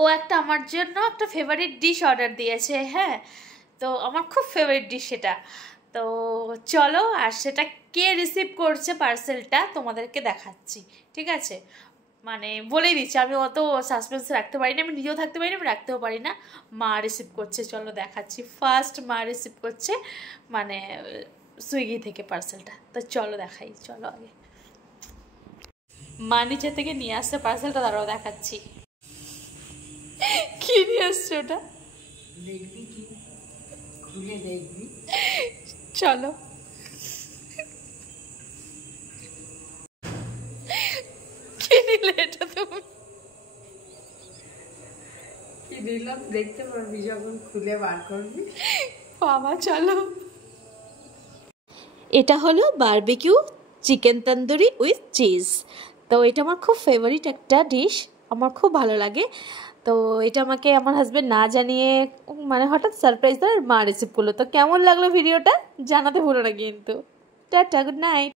ও একটা আমার জন্য একটা ফেভারিট ডিশ অর্ডার দিয়েছে। হ্যাঁ, তো আমার খুব ফেভারিট ডিশ সেটা। তো চলো, আর সেটা কে রিসিভ করছে পার্সেলটা তোমাদেরকে দেখাচ্ছি, ঠিক আছে? মানে বলেই দিচ্ছি, আমি অত সাসপেন্স রাখতে পারি না, আমি নিজেও থাকতে পারি না, আমি রাখতেও পারি না। মা রিসিভ করছে, চলো দেখাচ্ছি। ফার্স্ট মা রিসিভ করছে মানে সুইগি থেকে পার্সেলটা। তো চলো দেখাই, চলো আগে। মা নিচে থেকে নিয়ে আসছে পার্সেলটা, দাঁড়াও দেখাচ্ছি। কি নিয়ে আসছে ওটা? দেখবি কি, খুলে দেখবি। চলো। কি নিলে এটা তুমি? কি দিলাম দেখতে পারবি যখন খুলে বার করবি। বাবা চলো। এটা হলো barbecue chicken tandoori with cheese. তো এটা আমার খুব ফেভারিট একটা ডিশ, আমার খুব ভালো লাগে। তো এটা আমাকে আমার হাজব্যান্ড না জানিয়ে মানে হঠাৎ সারপ্রাইজ দেয়, মা রিসিভ করলো। তো কেমন লাগলো ভিডিওটা জানাতে ভুলো না কিন্তু। Tata, good night.